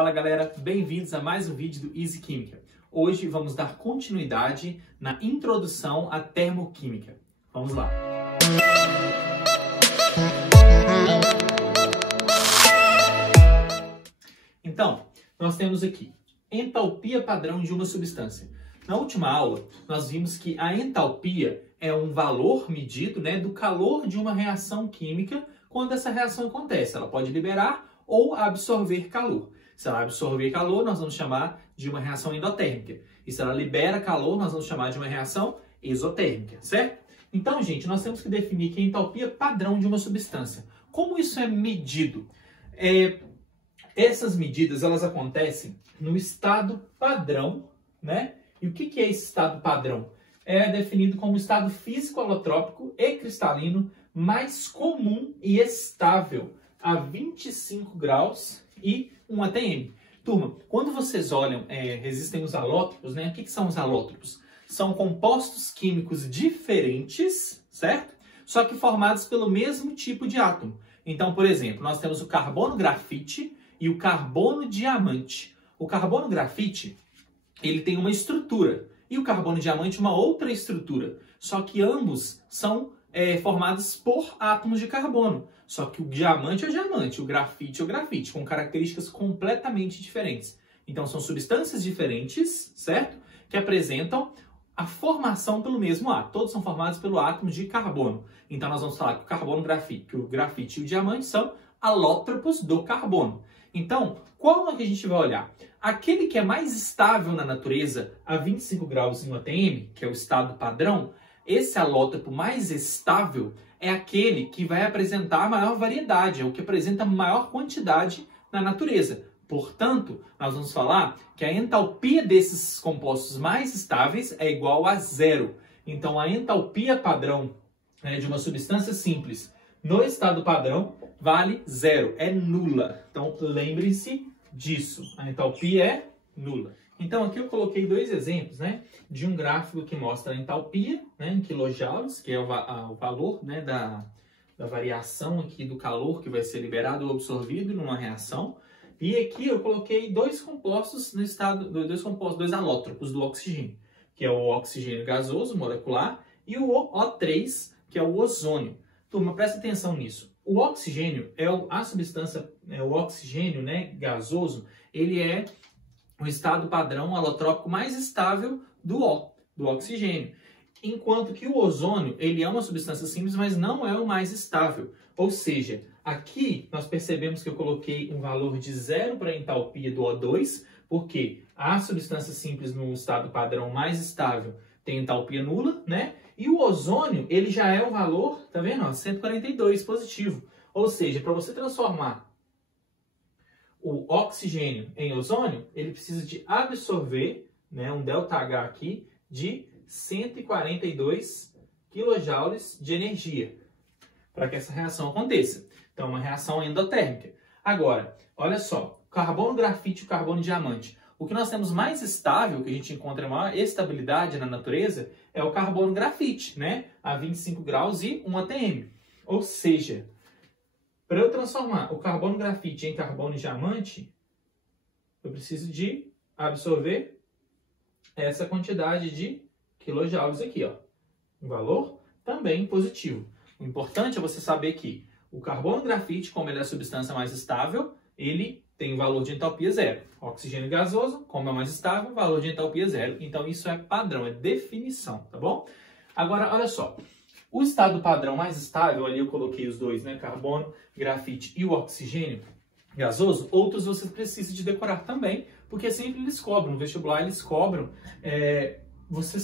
Fala galera, bem-vindos a mais um vídeo do Easy Química. Hoje vamos dar continuidade na introdução à termoquímica. Vamos lá! Então, nós temos aqui entalpia padrão de uma substância. Na última aula, nós vimos que a entalpia é um valor medido, do calor de uma reação química quando essa reação acontece. Ela pode liberar ou absorver calor. Se ela absorver calor, nós vamos chamar de uma reação endotérmica. E se ela libera calor, nós vamos chamar de uma reação exotérmica, certo? Então, gente, nós temos que definir que a entalpia padrão de uma substância. Como isso é medido? Essas medidas, elas acontecem no estado padrão, E o que é esse estado padrão? É definido como estado físico alotrópico e cristalino mais comum e estável a 25 graus e 1 atm. Turma, quando vocês olham, existem os alótropos, O que são os alótropos? São compostos químicos diferentes, certo? Só que formados pelo mesmo tipo de átomo. Então, por exemplo, nós temos o carbono grafite e o carbono diamante. O carbono grafite, ele tem uma estrutura e o carbono diamante uma outra estrutura. Só que ambos são formados por átomos de carbono. Só que o diamante é o diamante, o grafite é o grafite, com características completamente diferentes. Então, são substâncias diferentes, certo? Que apresentam a formação pelo mesmo átomo. Todos são formados pelo átomo de carbono. Então, nós vamos falar que o carbono grafite, que o grafite e o diamante são alótropos do carbono. Então, qual é que a gente vai olhar? Aquele que é mais estável na natureza, a 25 graus em 1 atm, que é o estado padrão, esse alótropo mais estável é aquele que vai apresentar maior variedade, é o que apresenta maior quantidade na natureza. Portanto, nós vamos falar que a entalpia desses compostos mais estáveis é igual a zero. Então, a entalpia padrão de uma substância simples no estado padrão vale zero, é nula. Então, lembre-se disso, a entalpia é nula. Então, aqui eu coloquei dois exemplos, de um gráfico que mostra a entalpia, em quilojoules, que é o valor, da variação aqui do calor que vai ser liberado ou absorvido numa reação. E aqui eu coloquei dois compostos no estado, dois alótropos do oxigênio, que é o oxigênio gasoso molecular e o O3, que é o ozônio. Turma, presta atenção nisso. O oxigênio é a substância, o oxigênio, gasoso, ele é o estado padrão alotrópico mais estável do oxigênio. Enquanto que o ozônio, ele é uma substância simples, mas não é o mais estável. Ou seja, aqui nós percebemos que eu coloquei um valor de zero para a entalpia do O2, porque a substância simples no estado padrão mais estável tem entalpia nula, E o ozônio, ele já é o valor, tá vendo? 142 positivo. Ou seja, para você transformar o oxigênio em ozônio, ele precisa de absorver, um ΔH aqui, de 142 kJ de energia para que essa reação aconteça. Então, uma reação endotérmica. Agora, olha só, carbono grafite e carbono diamante. O que nós temos mais estável, que a gente encontra maior estabilidade na natureza, é o carbono grafite, a 25 graus e 1 atm. Ou seja, para eu transformar o carbono grafite em carbono diamante, eu preciso de absorver essa quantidade de quilojoules aqui, um valor também positivo. O importante é você saber que o carbono grafite, como ele é a substância mais estável, ele tem um valor de entalpia zero. O oxigênio gasoso, como é mais estável, valor de entalpia zero. Então, isso é padrão, é definição, tá bom? Agora, olha só. O estado padrão mais estável, ali eu coloquei os dois, Carbono, grafite e o oxigênio gasoso. Outros você precisa de decorar também, porque sempre eles cobram, no vestibular eles cobram você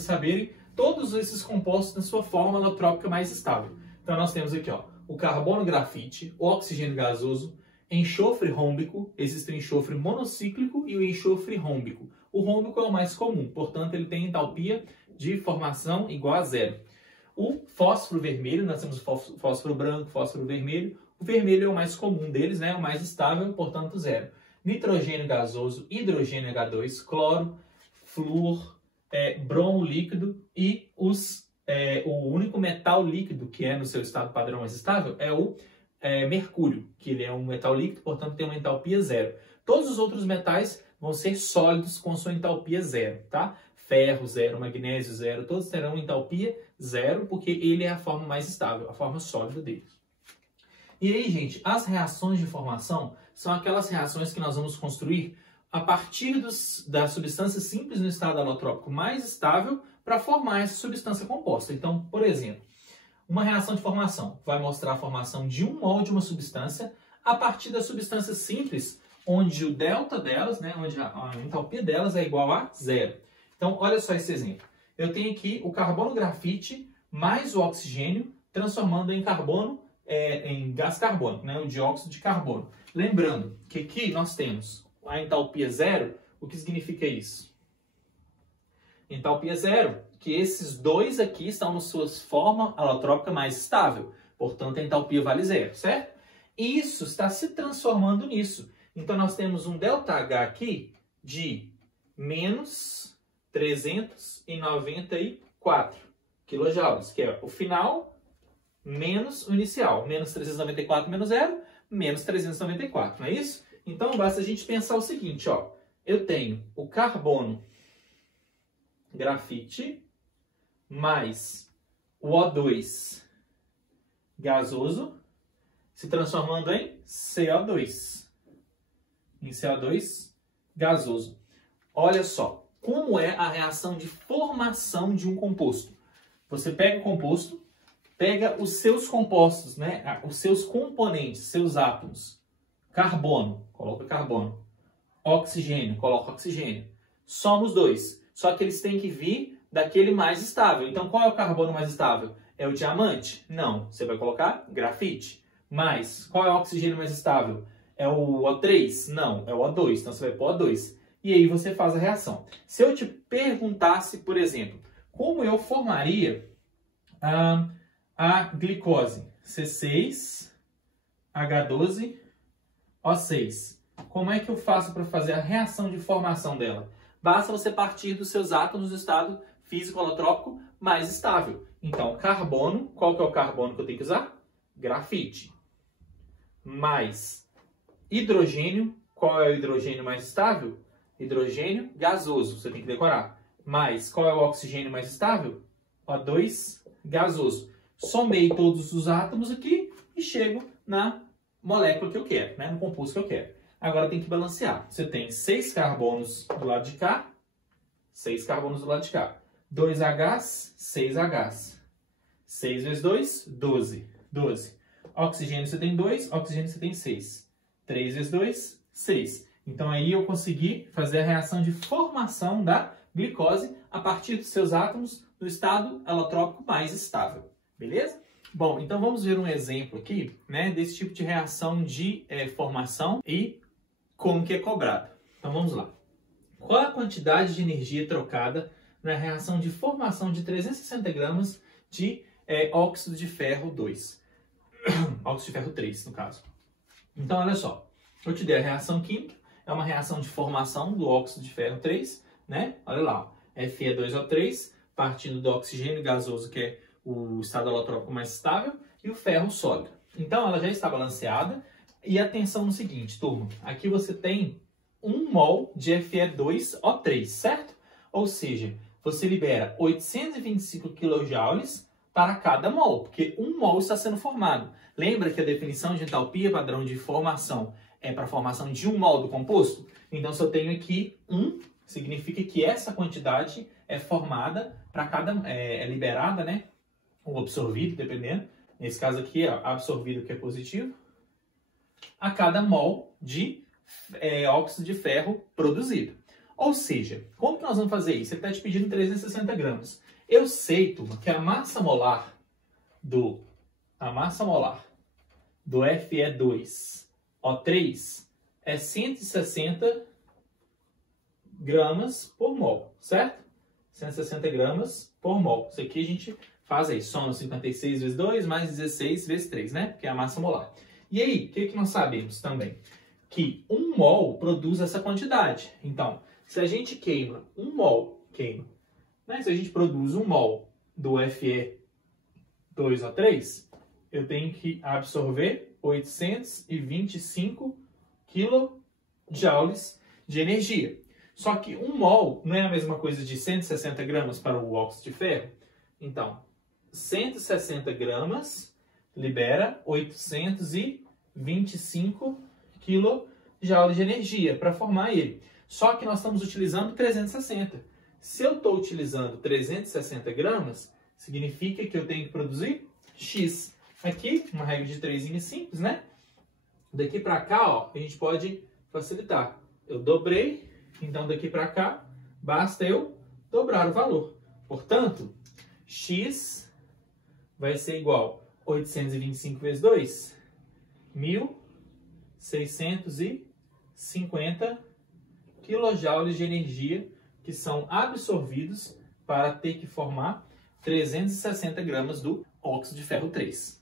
saberem todos esses compostos na sua forma alotrópica mais estável. Então nós temos aqui, o carbono grafite, o oxigênio gasoso, enxofre rômbico, existe o enxofre monocíclico e o enxofre rômbico. O rômbico é o mais comum, portanto ele tem entalpia de formação igual a zero. O fósforo vermelho, nós temos o fósforo branco, fósforo vermelho. O vermelho é o mais comum deles, o mais estável, portanto zero. Nitrogênio gasoso, hidrogênio H2, cloro, flúor, bromo líquido e o único metal líquido que é no seu estado padrão mais estável é o mercúrio, que ele é um metal líquido, portanto tem uma entalpia zero. Todos os outros metais vão ser sólidos com sua entalpia zero, tá? Ferro zero, magnésio zero, todos terão entalpia zero, porque ele é a forma mais estável, a forma sólida deles. E aí, gente, as reações de formação são aquelas reações que nós vamos construir a partir da substância simples no estado alotrópico mais estável para formar essa substância composta. Então, por exemplo, uma reação de formação vai mostrar a formação de um mol de uma substância a partir da substância simples, onde o delta delas, né, onde a entalpia delas é igual a zero. Então, olha só esse exemplo. Eu tenho aqui o carbono grafite mais o oxigênio, transformando em carbono, em gás carbônico, né, o dióxido de carbono. Lembrando que aqui nós temos a entalpia zero. O que significa isso? Entalpia zero, que esses dois aqui estão na sua forma alotrópica mais estável. Portanto, a entalpia vale zero, certo? E isso está se transformando nisso. Então, nós temos um ΔH aqui de menos 394 kJ, que é o final menos o inicial. Menos 394 menos zero, menos 394, não é isso? Então, basta a gente pensar o seguinte, ó. Eu tenho o carbono grafite mais o O2 gasoso se transformando em CO2. Em CO2 gasoso. Olha só, como é a reação de formação de um composto. Você pega o composto, pega os seus compostos, né? Os seus componentes, seus átomos. Carbono, coloca carbono. Oxigênio, coloca oxigênio. Soma os dois. Só que eles têm que vir daquele mais estável. Então, qual é o carbono mais estável? É o diamante? Não. Você vai colocar grafite. Mas, qual é o oxigênio mais estável? É o O3? Não. É o O2. Então, você vai pôr O2. E aí você faz a reação. Se eu te perguntasse, por exemplo, como eu formaria a glicose? C6H12O6. Como é que eu faço para fazer a reação de formação dela? Basta você partir dos seus átomos do estado físico-alotrópico mais estável. Então, carbono, qual que é o carbono que eu tenho que usar? Grafite. Mais hidrogênio, qual é o hidrogênio mais estável? Hidrogênio gasoso, você tem que decorar. Mais, qual é o oxigênio mais estável? O2 gasoso. Somei todos os átomos aqui e chego na molécula que eu quero, né? No composto que eu quero. Agora tem que balancear. Você tem 6 carbonos do lado de cá, 6 carbonos do lado de cá. 2 Hs, 6 Hs. 6 vezes 2, 12. 12. Oxigênio você tem 2, oxigênio você tem 6. 3 vezes 2, 6. Então aí eu consegui fazer a reação de formação da glicose a partir dos seus átomos no estado alotrópico mais estável. Beleza? Bom, então vamos ver um exemplo aqui, né, desse tipo de reação de formação e como que é cobrado. Então vamos lá. Qual a quantidade de energia trocada na reação de formação de 360 gramas de óxido de ferro 2? Óxido de ferro 3, no caso. Então, olha só. Eu te dei a reação química. É uma reação de formação do óxido de ferro 3, né? Olha lá. Fe2O3, partindo do oxigênio gasoso, que é o estado alotrópico mais estável, e o ferro sólido. Então, ela já está balanceada. E atenção no seguinte, turma. Aqui você tem 1 mol de Fe2O3, certo? Ou seja, você libera 825 kJ para cada mol, porque 1 mol está sendo formado. Lembra que a definição de entalpia padrão de formação é para a formação de 1 mol do composto? Então, se eu tenho aqui 1, significa que essa quantidade é formada para cada... é liberada, né? Ou absorvido, dependendo. Nesse caso aqui, ó, absorvido, que é positivo, a cada mol de óxido de ferro produzido. Ou seja, como que nós vamos fazer isso? Ele está te pedindo 360 gramas. Eu sei, turma, que a massa molar do Fe2O3 é 160 gramas por mol, certo? 160 gramas por mol. Isso aqui a gente faz aí, soma 56 vezes 2 mais 16 vezes 3, né? Que é a massa molar. E aí, o que nós sabemos também? Que 1 mol produz essa quantidade. Então, se a gente queima 1 mol, né? Se a gente produz 1 mol do Fe2O3, eu tenho que absorver 825 kJ. joules de energia. Só que 1 mol não é a mesma coisa de 160 gramas para o óxido de ferro? Então, 160 gramas libera 825 quilojoules de energia para formar ele. Só que nós estamos utilizando 360. Se eu estou utilizando 360 gramas, significa que eu tenho que produzir X. Aqui, uma regra de 3 simples, né? Daqui para cá, ó, a gente pode facilitar. Eu dobrei, então daqui para cá, basta eu dobrar o valor. Portanto, X vai ser igual a 825 vezes 2, 1.650 quilojoules de energia que são absorvidos para ter que formar 360 gramas do óxido de ferro 3.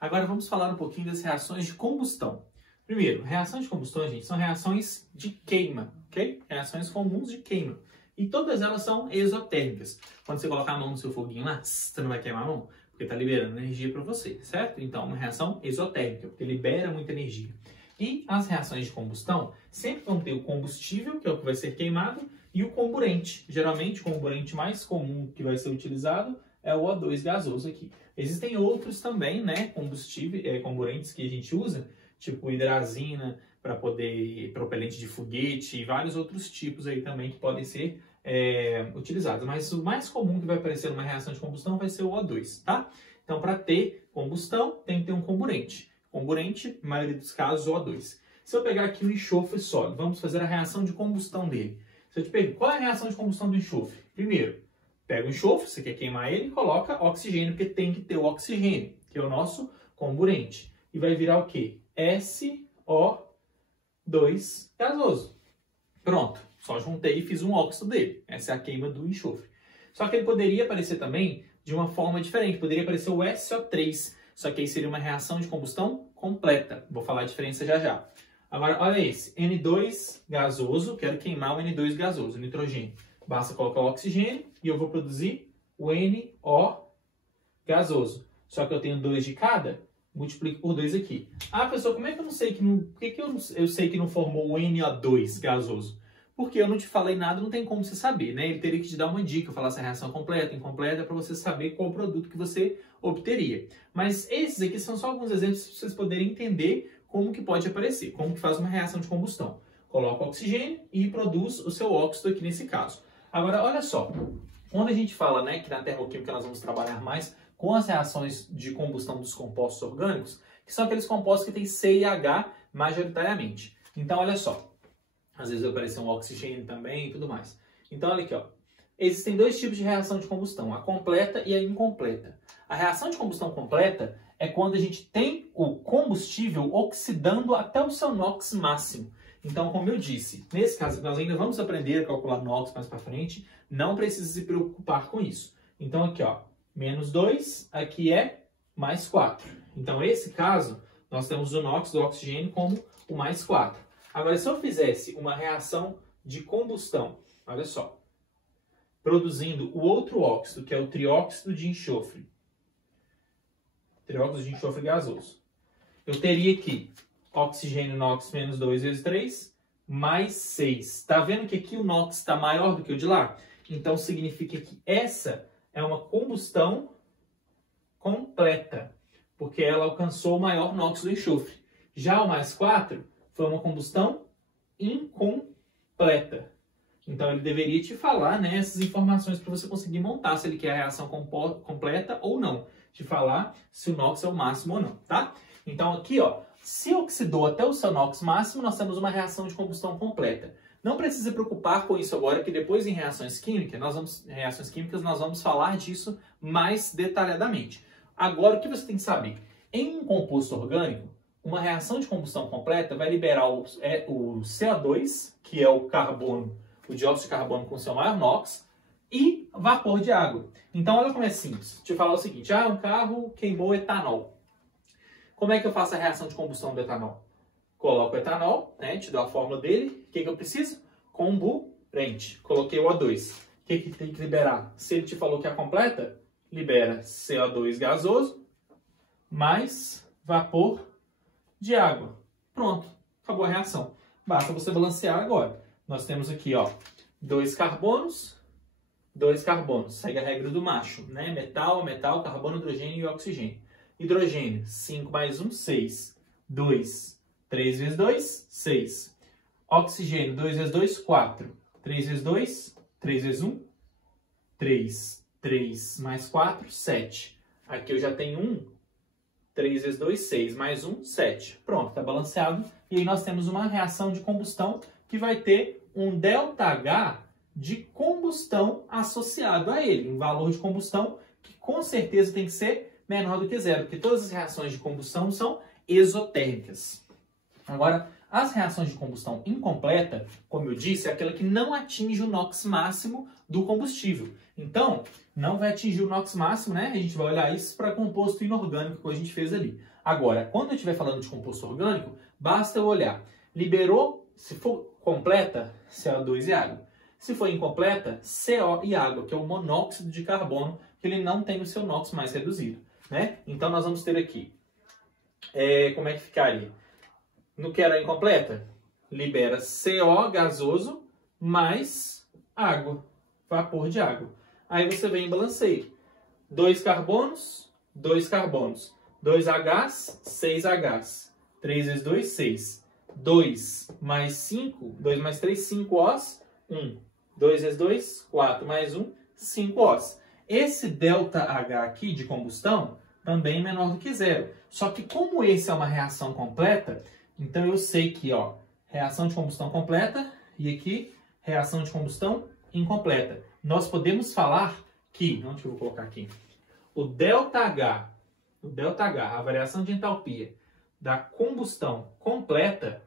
Agora vamos falar um pouquinho das reações de combustão. Primeiro, reações de combustão, gente, são reações de queima, ok? Reações comuns de queima. E todas elas são exotérmicas. Quando você colocar a mão no seu foguinho lá, você não vai queimar a mão, porque está liberando energia para você, certo? Então, uma reação exotérmica, porque libera muita energia. E as reações de combustão sempre vão ter o combustível, que é o que vai ser queimado, e o comburente. Geralmente, o comburente mais comum que vai ser utilizado é o O2 gasoso aqui. Existem outros também, né, comburentes que a gente usa, tipo hidrazina, para poder propelente de foguete e vários outros tipos aí também que podem ser utilizados. Mas o mais comum que vai aparecer numa reação de combustão vai ser o O2, tá? Então, para ter combustão, tem que ter um comburente. Comburente, na maioria dos casos, O2. Se eu pegar aqui o enxofre sólido, vamos fazer a reação de combustão dele. Se eu te pergunto, qual é a reação de combustão do enxofre? Primeiro, pega o enxofre, você quer queimar ele, coloca oxigênio, porque tem que ter o oxigênio, que é o nosso comburente. E vai virar o quê? SO2 gasoso. Pronto, só juntei e fiz um óxido dele. Essa é a queima do enxofre. Só que ele poderia aparecer também de uma forma diferente. Poderia aparecer o SO3, só que aí seria uma reação de combustão completa. Vou falar a diferença já já. Agora, olha esse, N2 gasoso, quero queimar o N2 gasoso, o nitrogênio. Basta colocar o oxigênio e eu vou produzir o NO gasoso. Só que eu tenho 2 de cada, multiplico por 2 aqui. Ah, pessoal, como é que eu não sei que não... Por que eu sei que não formou o NO2 gasoso? Porque eu não te falei nada, não tem como você saber, né? Ele teria que te dar uma dica, falar se a reação é completa, incompleta, para você saber qual produto que você obteria. Mas esses aqui são só alguns exemplos para vocês poderem entender como que pode aparecer, como que faz uma reação de combustão. Coloca o oxigênio e produz o seu óxido aqui nesse caso. Agora, olha só, quando a gente fala, né, que na termoquímica nós vamos trabalhar mais com as reações de combustão dos compostos orgânicos, que são aqueles compostos que têm C e H majoritariamente. Então, olha só, às vezes vai aparecer um oxigênio também e tudo mais. Então, olha aqui, ó. Existem 2 tipos de reação de combustão, a completa e a incompleta. A reação de combustão completa é quando a gente tem o combustível oxidando até o seu NOx máximo. Então, como eu disse, nesse caso nós ainda vamos aprender a calcular NOx mais para frente, não precisa se preocupar com isso. Então, aqui, ó, menos 2, aqui é mais 4. Então, nesse caso, nós temos o NOx do oxigênio como o mais 4. Agora, se eu fizesse uma reação de combustão, olha só, produzindo o outro óxido, que é o trióxido de enxofre, gasoso, eu teria aqui oxigênio NOx menos 2 vezes 3, mais 6. Está vendo que aqui o NOx está maior do que o de lá? Então, significa que essa é uma combustão completa, porque ela alcançou o maior NOx do enxofre. Já o mais 4 foi uma combustão incompleta. Então, ele deveria te falar, né, essas informações para você conseguir montar se ele quer a reação completa ou não. Te falar se o NOx é o máximo ou não, tá? Então, aqui, ó, se oxidou até o seu NOx máximo, nós temos uma reação de combustão completa. Não precisa se preocupar com isso agora, que depois em reações químicas nós vamos falar disso mais detalhadamente. Agora, o que você tem que saber? Em um composto orgânico, uma reação de combustão completa vai liberar o CO2, que é o carbono, o dióxido de carbono com seu maior NOx, e vapor de água. Então, olha como é simples. Deixa eu falar o seguinte, um carro queimou etanol. Como é que eu faço a reação de combustão do etanol? Coloco o etanol, né, te dou a fórmula dele. O que eu preciso? Comburente. Coloquei o O2. O que tem que liberar? Se ele te falou que é completa, libera CO2 gasoso mais vapor de água. Pronto, acabou a reação. basta você balancear agora. Nós temos aqui, ó, 2 carbonos, segue a regra do macho, né? Metal, metal, carbono, hidrogênio e oxigênio. Hidrogênio, 5 mais 1, 6. 2, 3 vezes 2, 6. Oxigênio, 2 vezes 2, 4. 3 vezes 2, 3 vezes 1, 3. 3 mais 4, 7. Aqui eu já tenho 1. 3 vezes 2, 6. Mais 1, 7. Pronto, está balanceado. E aí nós temos uma reação de combustão que vai ter um ΔH de combustão associado a ele. Um valor de combustão que com certeza tem que ser menor do que zero, porque todas as reações de combustão são exotérmicas. Agora, as reações de combustão incompleta, como eu disse, é aquela que não atinge o NOx máximo do combustível. Então, não vai atingir o NOx máximo, né? A gente vai olhar isso para composto inorgânico que a gente fez ali. Agora, quando eu estiver falando de composto orgânico, basta eu olhar. Liberou, se for completa, CO2 e água. Se for incompleta, CO e água, que é o monóxido de carbono, que ele não tem o seu NOx mais reduzido, né? Então, nós vamos ter aqui, como é que ficaria? No que era incompleta, libera CO gasoso mais água, vapor de água. Aí você vem em balanceio. 2 carbonos, 2 carbonos. 2 Hs, 6 Hs. 3 vezes 2, 6. 2 mais 5, 2 mais 3, 5 Os, 1. 2 vezes 2, 4 mais 1, 5 Os. Esse ΔH aqui de combustão também é menor do que zero. Só que como esse é uma reação completa, então eu sei que, ó, reação de combustão completa e aqui reação de combustão incompleta. Nós podemos falar que, onde eu vou colocar aqui? O ΔH, a variação de entalpia da combustão completa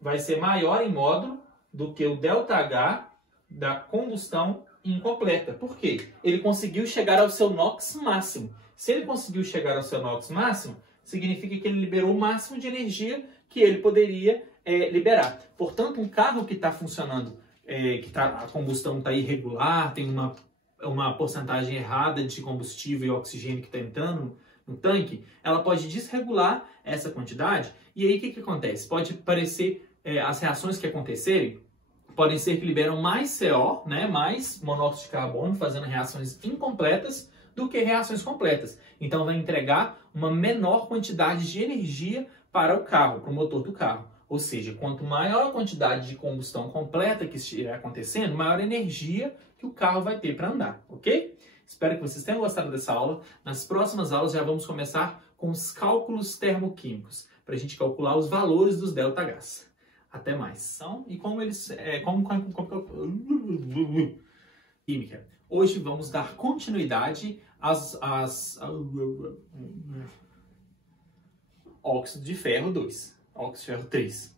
vai ser maior em módulo do que o ΔH da combustão incompleta. Por quê? Ele conseguiu chegar ao seu NOx máximo. Se ele conseguiu chegar ao seu NOx máximo, significa que ele liberou o máximo de energia que ele poderia liberar. Portanto, um carro que está funcionando, a combustão está irregular, tem uma porcentagem errada de combustível e oxigênio que está entrando no tanque, ela pode desregular essa quantidade. E aí o que acontece? Pode parecer, as reações que acontecerem, podem ser que liberam mais CO, né, mais monóxido de carbono, fazendo reações incompletas do que reações completas. Então vai entregar uma menor quantidade de energia para o carro, para o motor do carro. Ou seja, quanto maior a quantidade de combustão completa que estiver acontecendo, maior a energia que o carro vai ter para andar, ok? Espero que vocês tenham gostado dessa aula. Nas próximas aulas já vamos começar com os cálculos termoquímicos, para a gente calcular os valores dos ΔHs. Até mais. E como eles... Química. Hoje vamos dar continuidade às óxido de ferro 2, óxido de ferro 3.